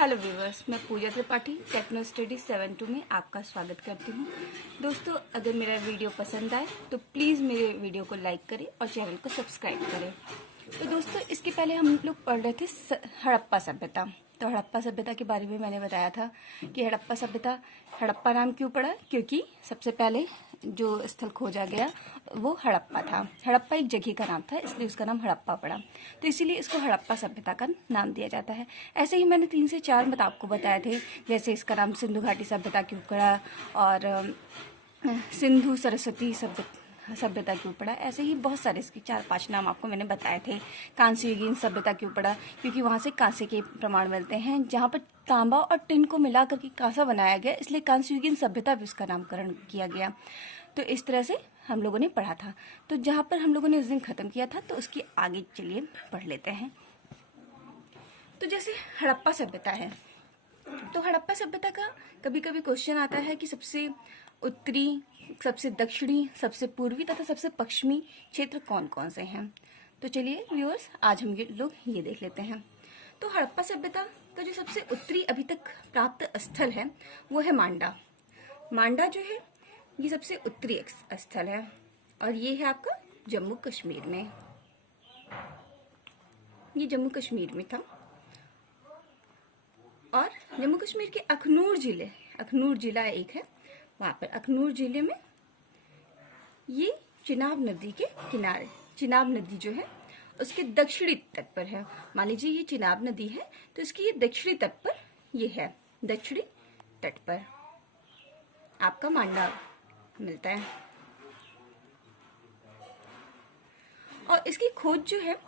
Hello viewers, मैं पूजा Tripathi techno study 7-2 में आपका स्वागत करती हूँ। दोस्तों, अगर मेरा वीडियो पसंद आए तो प्लीज़ मेरे वीडियो को लाइक करें और चैनल को सब्सक्राइब करें। तो दोस्तों, इसके पहले हम लोग पढ़ रहे थे हड़प्पा सभ्यता। तो हड़प्पा सभ्यता के बारे में मैंने बताया था कि हड़प्पा सभ्यता, हड़प्पा नाम क्यों पड़ा, क्योंकि सबसे पहले जो स्थल खोजा गया वो हड़प्पा था। हड़प्पा एक जगह का नाम था, इसलिए उसका नाम हड़प्पा पड़ा। तो इसीलिए इसको हड़प्पा सभ्यता का नाम दिया जाता है। ऐसे ही मैंने 3 से 4 मत आपको बताए थे, जैसे इसका नाम सिंधु घाटी सभ्यता क्यों पड़ा और सिंधु सरस्वती सभ्यता क्यों पड़ा। ऐसे ही बहुत सारे इसके 4-5 नाम आपको मैंने बताए थे। कांस्य युगीन सभ्यता क्यों पड़ा, क्योंकि वहाँ से कांसे के प्रमाण मिलते हैं। जहाँ पर तांबा और टिन को मिला करके कांसा बनाया गया, इसलिए कांस्य युगीन सभ्यता भी उसका नामकरण किया गया। तो इस तरह से हम लोगों ने पढ़ा था। तो जहाँ पर हम लोगों ने उस दिन ख़त्म किया था, तो उसकी आगे चलिए पढ़ लेते हैं। तो जैसे हड़प्पा सभ्यता है, तो हड़प्पा सभ्यता का कभी कभी क्वेश्चन आता है कि सबसे उत्तरी, सबसे दक्षिणी, सबसे पूर्वी तथा सबसे पश्चिमी क्षेत्र कौन कौन से हैं। तो चलिए व्यूअर्स, आज हम लोग ये देख लेते हैं। तो हड़प्पा सभ्यता का जो सबसे उत्तरी अभी तक प्राप्त स्थल है वो है मांडा। मांडा जो है ये सबसे उत्तरी स्थल है और ये है आपका जम्मू कश्मीर में। ये जम्मू कश्मीर में था। और जम्मू कश्मीर के अखनूर जिला एक है, वहाँ पर अखनूर जिले में ये चिनाब नदी के किनारे, चिनाब नदी जो है उसके दक्षिणी तट पर है। मान लीजिए ये चिनाब नदी है, तो इसकी ये दक्षिणी तट पर ये है, दक्षिणी तट पर आपका मांडा मिलता है। और इसकी खोज जो है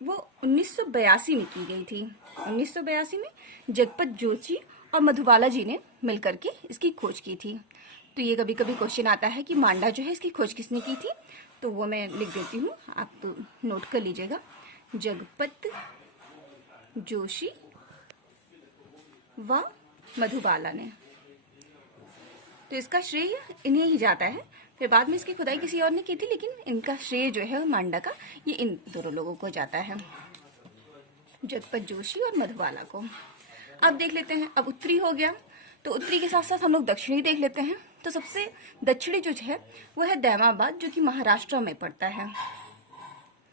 वो 1982 में की गई थी। 1982 में जगपत जोशी और मधुबाला जी ने मिलकर के इसकी खोज की थी। तो ये कभी कभी क्वेश्चन आता है कि मांडा जो है इसकी खोज किसने की थी, तो वो मैं लिख देती हूँ, आप तो नोट कर लीजिएगा। जगपत जोशी व मधुबाला ने। तो इसका श्रेय इन्हें ही जाता है। फिर बाद में इसकी खुदाई किसी और ने की थी, लेकिन इनका श्रेय जो है मांडा का, ये इन दोनों लोगों को जाता है, जगपत जोशी और मधुबाला को। अब देख लेते हैं, अब उत्तरी हो गया, तो उत्तरी के साथ साथ हम लोग दक्षिणी देख लेते हैं। तो सबसे दक्षिणी जो है वो है दैमाबाद, जो कि महाराष्ट्र में पड़ता है।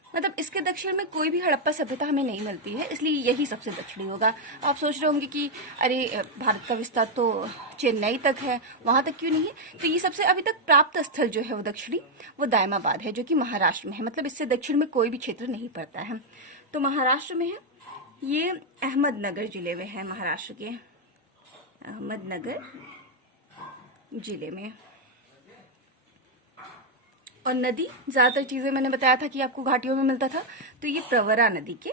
मतलब इसके दक्षिण में कोई भी हड़प्पा सभ्यता हमें नहीं मिलती है, इसलिए यही सबसे दक्षिणी होगा। आप सोच रहे होंगे कि अरे भारत का विस्तार तो चेन्नई तक है, वहां तक क्यों नहीं है। तो ये सबसे अभी तक प्राप्त स्थल जो है वो दक्षिणी, वो दायमाबाद है, जो कि महाराष्ट्र में है। मतलब इससे दक्षिण में कोई भी क्षेत्र नहीं पड़ता है। तो महाराष्ट्र में है, ये अहमदनगर जिले में है, महाराष्ट्र के अहमदनगर जिले में। और नदी, ज्यादातर चीजें मैंने बताया था कि आपको घाटियों में मिलता था, तो ये प्रवरा नदी के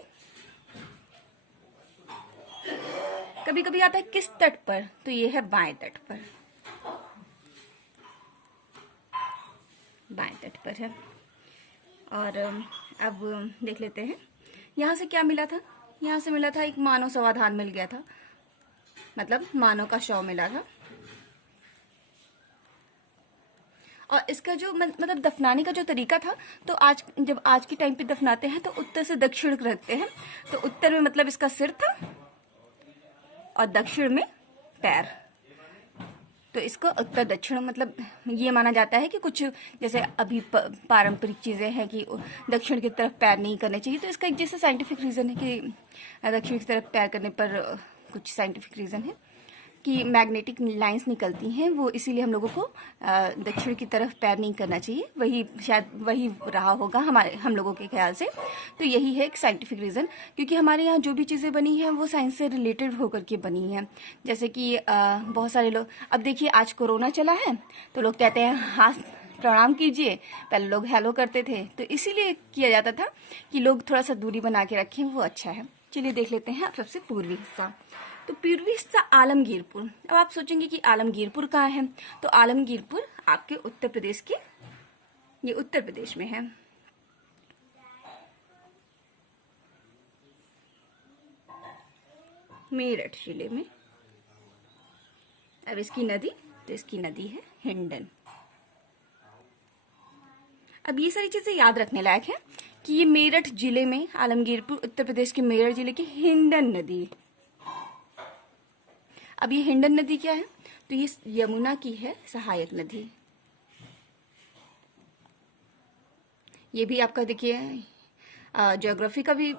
कभी कभी आता है किस तट पर, तो ये है बाएं तट पर, बाएं तट पर है। और अब देख लेते हैं यहाँ से क्या मिला था। यहाँ से मिला था एक मानव समाधान मिल गया था, मतलब मानव का शव मिला था। और इसका जो मतलब दफनाने का जो तरीका था, तो आज के टाइम पे दफनाते हैं तो उत्तर से दक्षिण रखते हैं। तो उत्तर में मतलब इसका सिर था और दक्षिण में पैर। तो इसको उत्तर दक्षिण मतलब ये माना जाता है कि कुछ जैसे अभी पारंपरिक चीजें हैं कि दक्षिण की तरफ पैर नहीं करने चाहिए, तो इसका एक जैसे साइंटिफिक रीजन है कि दक्षिण की तरफ पैर करने पर कुछ साइंटिफिक रीजन है कि मैग्नेटिक लाइंस निकलती हैं, वो इसीलिए हम लोगों को दक्षिण की तरफ पैर नहीं करना चाहिए। वही शायद वही रहा होगा हम लोगों के ख्याल से। तो यही है एक साइंटिफिक रीज़न, क्योंकि हमारे यहाँ जो भी चीज़ें बनी हैं वो साइंस से रिलेटेड होकर के बनी हैं। जैसे कि बहुत सारे लोग, अब देखिए आज कोरोना चला है तो लोग कहते हैं हाथ प्रणाम कीजिए, पहले लोग हेलो करते थे, तो इसीलिए किया जाता था कि लोग थोड़ा सा दूरी बना के रखें, वो अच्छा है। चलिए देख लेते हैं अब सबसे पूर्वी हिस्सा। तो पूर्वी हिस्सा आलमगीरपुर। अब आप सोचेंगे कि आलमगीरपुर कहाँ है, तो आलमगीरपुर आपके उत्तर प्रदेश के, ये उत्तर प्रदेश में है। मेरठ जिले में। अब इसकी नदी, तो इसकी नदी है हिंडन। अब ये सारी चीजें याद रखने लायक है कि ये मेरठ जिले में, आलमगीरपुर उत्तर प्रदेश के मेरठ जिले की हिंडन नदी, अब ये हिंडन नदी क्या है, तो ये यमुना की है सहायक नदी। ये भी आपका देखिए ज्योग्राफी का भी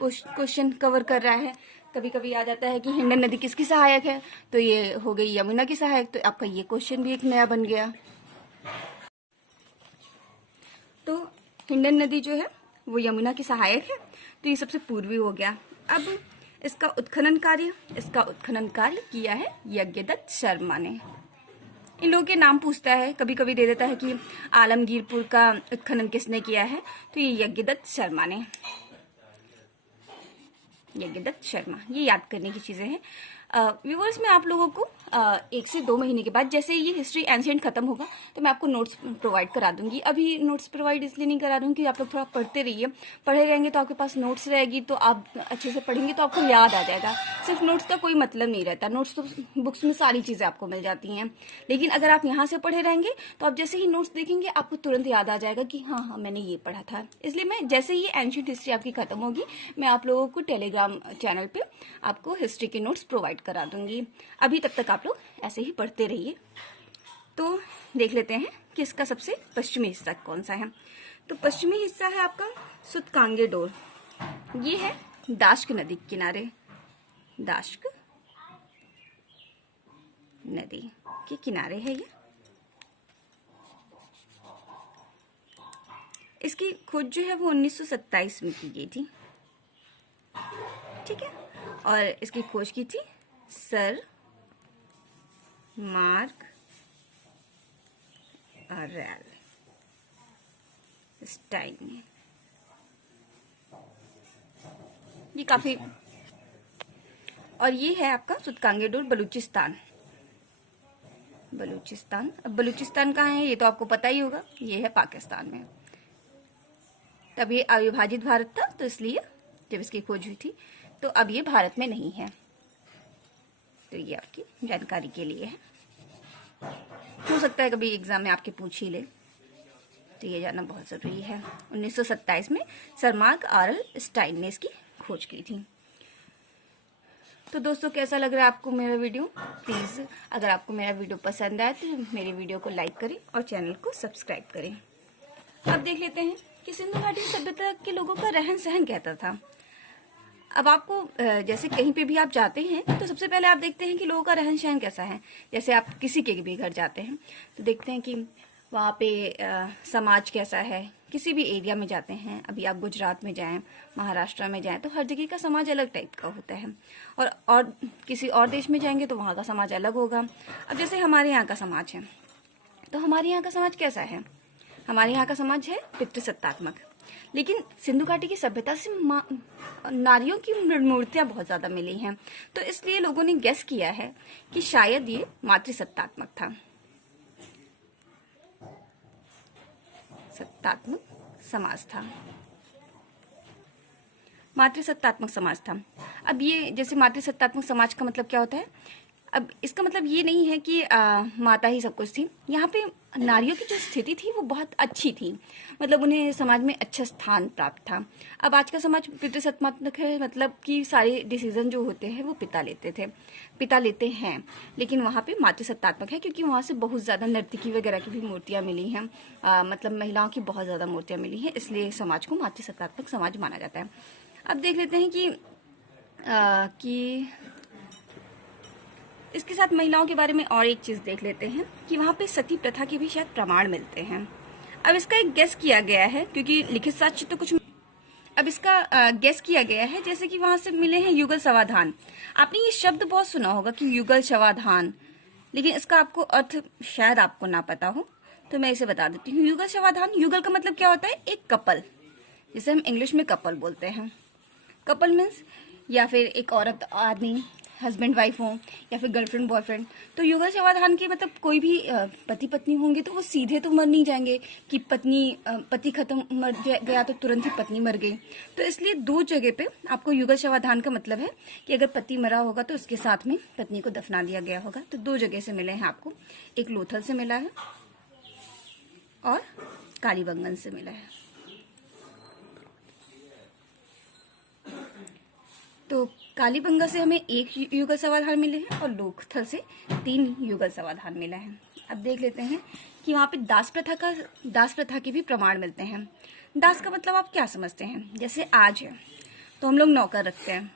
क्वेश्चन कवर कर रहा है। कभी कभी आ जाता है कि हिंडन नदी किसकी सहायक है, तो ये हो गई यमुना की सहायक, तो आपका ये क्वेश्चन भी एक नया बन गया। तो हिंडन नदी जो है वो यमुना की सहायक है, तो ये सबसे पूर्वी हो गया। अब इसका उत्खनन कार्य किया है यज्ञदत्त शर्मा ने। इन लोगों के नाम पूछता है, कभी कभी दे देता है कि आलमगीरपुर का उत्खनन किसने किया है, तो ये यज्ञदत्त शर्मा ने। यज्ञदत्त शर्मा, ये याद करने की चीजें हैं। व्यूवर्स, मैं आप लोगों को 1 से 2 महीने के बाद जैसे ये हिस्ट्री एंशिएंट खत्म होगा तो मैं आपको नोट्स प्रोवाइड करा दूंगी। अभी नोट्स प्रोवाइड इसलिए नहीं करा दूंगी कि आप लोग थोड़ा पढ़ते रहिए, पढ़े रहेंगे तो आपके पास नोट्स रहेगी, तो आप अच्छे से पढ़ेंगे तो आपको याद आ जाएगा। सिर्फ नोट्स का कोई मतलब नहीं रहता, नोट्स तो बुक्स में सारी चीजें आपको मिल जाती हैं, लेकिन अगर आप यहाँ से पढ़े रहेंगे तो आप जैसे ही नोट्स देखेंगे आपको तुरंत याद आ जाएगा कि हाँ हाँ मैंने ये पढ़ा था। इसलिए मैं जैसे ही एंशिएंट हिस्ट्री आपकी खत्म होगी मैं आप लोगों को टेलीग्राम चैनल पे आपको हिस्ट्री के नोट्स प्रोवाइड करा दूंगी। अभी तब तक आप लोग ऐसे ही पढ़ते रहिए। तो देख लेते हैं कि इसका सबसे पश्चिमी हिस्सा कौन सा है। तो पश्चिमी हिस्सा है आपका सुतकांगे डोर। ये है दाश्क नदी के किनारे, दाश्क नदी के किनारे है ये। इसकी खोज जो है वो 1927 में की गई थी, ठीक है। और इसकी खोज की थी सर मार्क अरेल स्टाइन ने। ये काफी, और ये है आपका सुतकांगे डोर बलूचिस्तान। अब बलूचिस्तान कहाँ है ये तो आपको पता ही होगा, ये है पाकिस्तान में। तब ये अविभाजित भारत था, तो इसलिए जब इसकी खोज हुई थी, तो अब ये भारत में नहीं है। तो ये आपकी जानकारी के लिए है, हो सकता है कभी एग्जाम में आपके पूछ ही ले, तो ये जानना बहुत जरूरी है। 1927 में सर मार्क आरल स्टाइन ने इसकी खोज की थी। तो दोस्तों, कैसा लग रहा है आपको मेरा वीडियो? प्लीज अगर आपको मेरा वीडियो पसंद आए तो मेरे वीडियो को लाइक करें और चैनल को सब्सक्राइब करें। अब देख लेते हैं कि सिंधु घाटी सभ्यता के लोगों का रहन सहन कैसा था। अब आपको जैसे कहीं पे भी आप जाते हैं तो सबसे पहले आप देखते हैं कि लोगों का रहन सहन कैसा है। जैसे आप किसी के भी घर जाते हैं तो देखते हैं कि वहाँ पे समाज कैसा है। किसी भी एरिया में जाते हैं, अभी आप गुजरात में जाएं, महाराष्ट्र में जाएं, तो हर जगह का समाज अलग टाइप का होता है। और किसी और देश में जाएंगे तो वहाँ का समाज अलग होगा। अब जैसे हमारे यहाँ का समाज है, तो हमारे यहाँ का समाज कैसा है? हमारे यहाँ का समाज है पितृसत्तात्मक, लेकिन सिंधु घाटी की सभ्यता से नारियों की मूर्तियां बहुत ज्यादा मिली हैं, तो इसलिए लोगों ने गेस किया है कि शायद ये मातृसत्तात्मक था, सत्तात्मक समाज था, मातृसत्तात्मक समाज था। अब ये जैसे मातृसत्तात्मक समाज का मतलब क्या होता है? अब इसका मतलब ये नहीं है कि माता ही सब कुछ थी। यहाँ पे नारियों की जो स्थिति थी वो बहुत अच्छी थी, मतलब उन्हें समाज में अच्छा स्थान प्राप्त था। अब आज का समाज पितृसत्तात्मक है, मतलब कि सारे डिसीजन जो होते हैं वो पिता लेते हैं, लेकिन वहाँ पे मातृसत्तात्मक है क्योंकि वहाँ से बहुत ज़्यादा नर्तकी वगैरह की भी मूर्तियाँ मिली हैं, मतलब महिलाओं की बहुत ज़्यादा मूर्तियाँ मिली हैं, इसलिए समाज को मातृसत्तात्मक समाज माना जाता है। अब देख लेते हैं कि इसके साथ महिलाओं के बारे में और एक चीज देख लेते हैं कि वहाँ पे सती प्रथा के भी शायद प्रमाण मिलते हैं। अब इसका एक गेस किया गया है, क्योंकि लिखित साक्ष्य तो कुछ, अब इसका गेस किया गया है जैसे कि वहां से मिले हैं युगल शवाधान। आपने ये शब्द बहुत सुना होगा कि युगल शवाधान, लेकिन इसका आपको अर्थ शायद आपको ना पता हो, तो मैं इसे बता देती हूँ। युगल शवाधान, युगल का मतलब क्या होता है? एक कपल, जिसे हम इंग्लिश में कपल बोलते हैं। कपल मीन्स या फिर एक औरत आदमी, हस्बैंड वाइफ हो या फिर गर्लफ्रेंड बॉयफ्रेंड। तो युगल शवाधान के मतलब कोई भी पति पत्नी होंगे तो वो सीधे तो मर नहीं जाएंगे कि पति खत्म मर गया तो तुरंत ही पत्नी मर गई। तो इसलिए 2 जगह पे आपको युगल शवाधान का मतलब है कि अगर पति मरा होगा तो उसके साथ में पत्नी को दफना दिया गया होगा। तो 2 जगह से मिले हैं आपको, एक लोथल से मिला है और कालीबंगन से मिला है। तो कालीबंगा से हमें 1 युगल समाधान मिले हैं और लोकथल से 3 युगल समाधान मिला है। अब देख लेते हैं कि वहाँ पे दास प्रथा के भी प्रमाण मिलते हैं। दास का मतलब आप क्या समझते हैं? जैसे आज है तो हम लोग नौकर रखते हैं।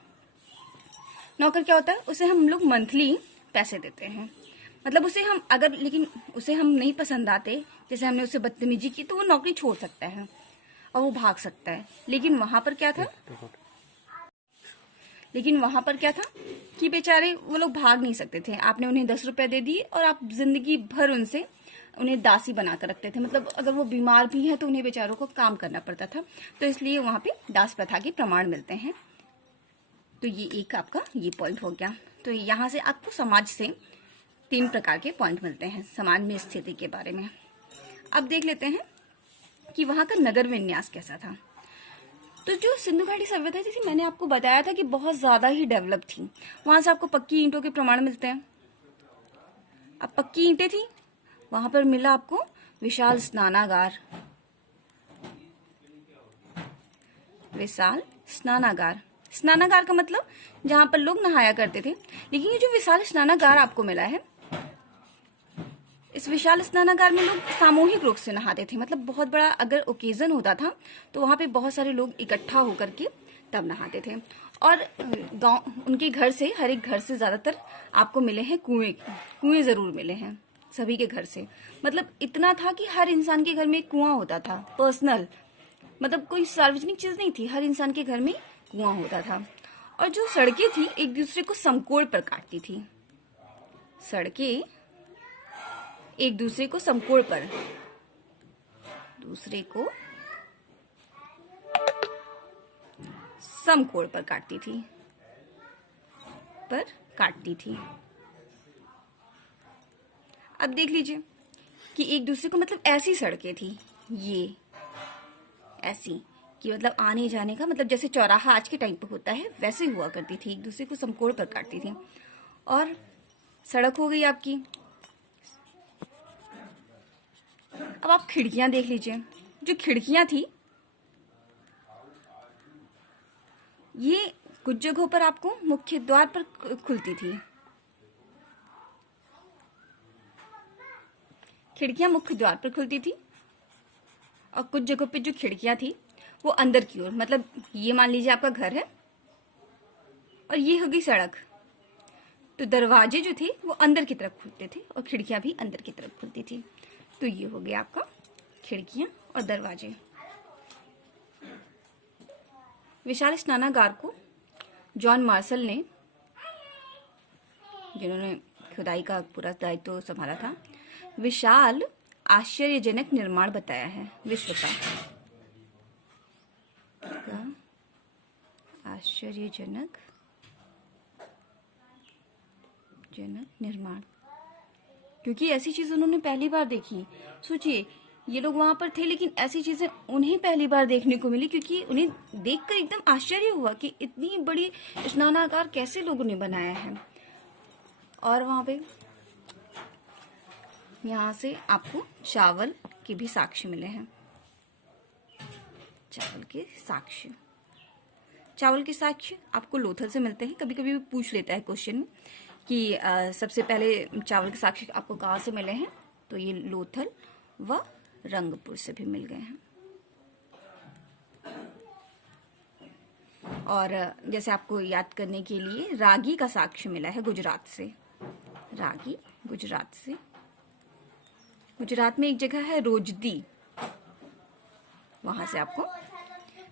नौकर क्या होता है? उसे हम लोग मंथली पैसे देते हैं। मतलब उसे हम लेकिन उसे हम नहीं पसंद आते, जैसे हमने उसे बदतमीजी की, तो वो नौकरी छोड़ सकता है और वो भाग सकता है। लेकिन वहां पर क्या था कि बेचारे वो लोग भाग नहीं सकते थे। आपने उन्हें 10 रुपए दे दिए और आप जिंदगी भर उन्हें दासी बनाकर रखते थे। मतलब अगर वो बीमार भी हैं तो उन्हें बेचारों को काम करना पड़ता था। तो इसलिए वहां पे दास प्रथा के प्रमाण मिलते हैं। तो ये एक आपका ये पॉइंट हो गया। तो यहाँ से आपको समाज से 3 प्रकार के पॉइंट मिलते हैं समाज में स्थिति के बारे में। अब देख लेते हैं कि वहां का नगर विन्यास कैसा था। तो जो सिंधु घाटी सभ्यता थी, मैंने आपको बताया था कि बहुत ज्यादा ही डेवलप थी। वहां से आपको पक्की ईंटों के प्रमाण मिलते हैं। अब पक्की ईंटें थी, वहां पर मिला आपको विशाल स्नानागार। विशाल स्नानागार, स्नानागार का मतलब जहां पर लोग नहाया करते थे। लेकिन ये जो विशाल स्नानागार आपको मिला है, इस विशाल स्नानागार में लोग सामूहिक रूप से नहाते थे। मतलब बहुत बड़ा अगर ओकेजन होता था तो वहां पे बहुत सारे लोग इकट्ठा होकर के तब नहाते थे। और उनके घर से, हर एक घर से ज्यादातर आपको मिले हैं कुएं जरूर मिले हैं सभी के घर से। मतलब इतना था कि हर इंसान के घर में एक कुआं होता था, पर्सनल, मतलब कोई सार्वजनिक चीज नहीं थी, हर इंसान के घर में कुआं होता था। और जो सड़कें थी एक दूसरे को समकोण पर काटती थी। सड़कें एक दूसरे को समकोण पर, समकोण पर काटती थी। अब देख लीजिए कि एक दूसरे को, मतलब ऐसी सड़कें थी, ये ऐसी कि मतलब आने जाने का, मतलब जैसे चौराहा आज के टाइम पे होता है वैसे हुआ करती थी, एक दूसरे को समकोण पर काटती थी। और सड़क हो गई आपकी। अब आप खिड़कियां देख लीजिए। जो खिड़कियां थी ये कुछ जगहों पर आपको मुख्य द्वार पर खुलती थी। खिड़कियां मुख्य द्वार पर खुलती थी और कुछ जगहों पे जो खिड़कियां थी वो अंदर की ओर, मतलब ये मान लीजिए आपका घर है और ये होगी सड़क, तो दरवाजे जो थे वो अंदर की तरफ खुलते थे और खिड़कियां भी अंदर की तरफ खुलती थी। तो ये हो गया आपका खिड़कियां और दरवाजे। विशाल स्नानागार को जॉन मार्शल ने, जिन्होंने खुदाई का पूरा दायित्व संभाला था, विशाल आश्चर्यजनक निर्माण बताया है विश्व का आश्चर्यजनक निर्माण, क्योंकि ऐसी चीज उन्होंने पहली बार देखी। सोचिए ये लोग वहां पर थे लेकिन ऐसी चीजें उन्हें पहली बार देखने को मिली, क्योंकि उन्हें देखकर एकदम आश्चर्य हुआ कि इतनी बड़ी स्नानागार कैसे लोगों ने बनाया है। और वहां पे यहाँ से आपको चावल के भी साक्ष्य मिले हैं। चावल के साक्ष्य आपको लोथल से मिलते हैं। कभी कभी पूछ लेता है क्वेश्चन में कि सबसे पहले चावल के साक्ष्य आपको कहाँ से मिले हैं, तो ये लोथल व रंगपुर से भी मिल गए हैं। और जैसे आपको याद करने के लिए रागी का साक्ष्य मिला है गुजरात से। रागी गुजरात से, गुजरात में एक जगह है रोजदी, वहां से आपको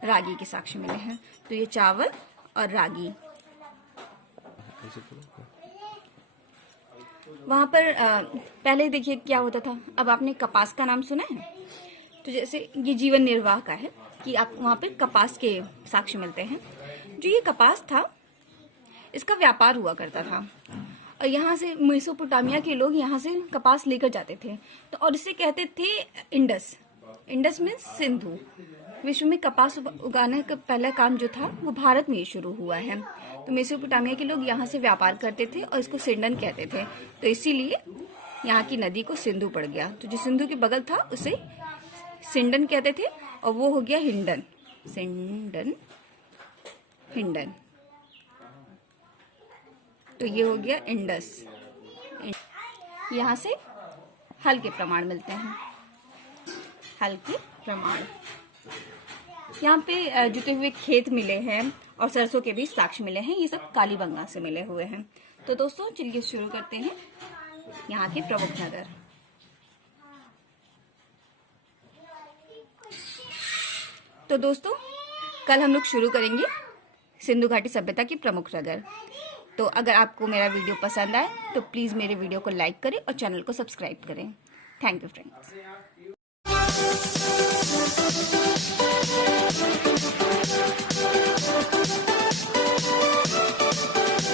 रागी के साक्ष्य मिले हैं। तो ये चावल और रागी। वहां पर पहले देखिए क्या होता था। अब आपने कपास का नाम सुना है, तो जैसे ये जीवन निर्वाह का है कि आप वहां पे कपास के साक्ष्य मिलते हैं। जो ये कपास था इसका व्यापार हुआ करता था और यहाँ से मेसोपोटामिया के लोग यहाँ से कपास लेकर जाते थे। तो और इसे कहते थे इंडस। Indus means Sindhu. विश्व में कपास उगाने का पहला काम जो था वो भारत में ही शुरू हुआ है। तो मेसोपोटामिया के लोग यहाँ से व्यापार करते थे और इसको सिंडन कहते थे। तो इसीलिए यहाँ की नदी को सिंधु पड़ गया। तो जो सिंधु के बगल था उसे सिंडन कहते थे और वो हो गया हिंडन। सिंडन, हिंडन। तो ये हो गया इंडस। यहाँ से हल के प्रमाण मिलते हैं, हल के प्रमाण। यहाँ पे जुटे हुए खेत मिले हैं और सरसों के भी साक्ष्य मिले हैं, ये सब कालीबंगा से मिले हुए हैं। तो दोस्तों चलिए शुरू करते हैं यहाँ के प्रमुख नगर। तो दोस्तों कल हम लोग शुरू करेंगे सिंधु घाटी सभ्यता की प्रमुख नगर। तो अगर आपको मेरा वीडियो पसंद आए तो प्लीज़ मेरे वीडियो को लाइक करें और चैनल को सब्सक्राइब करें। Thank you friends.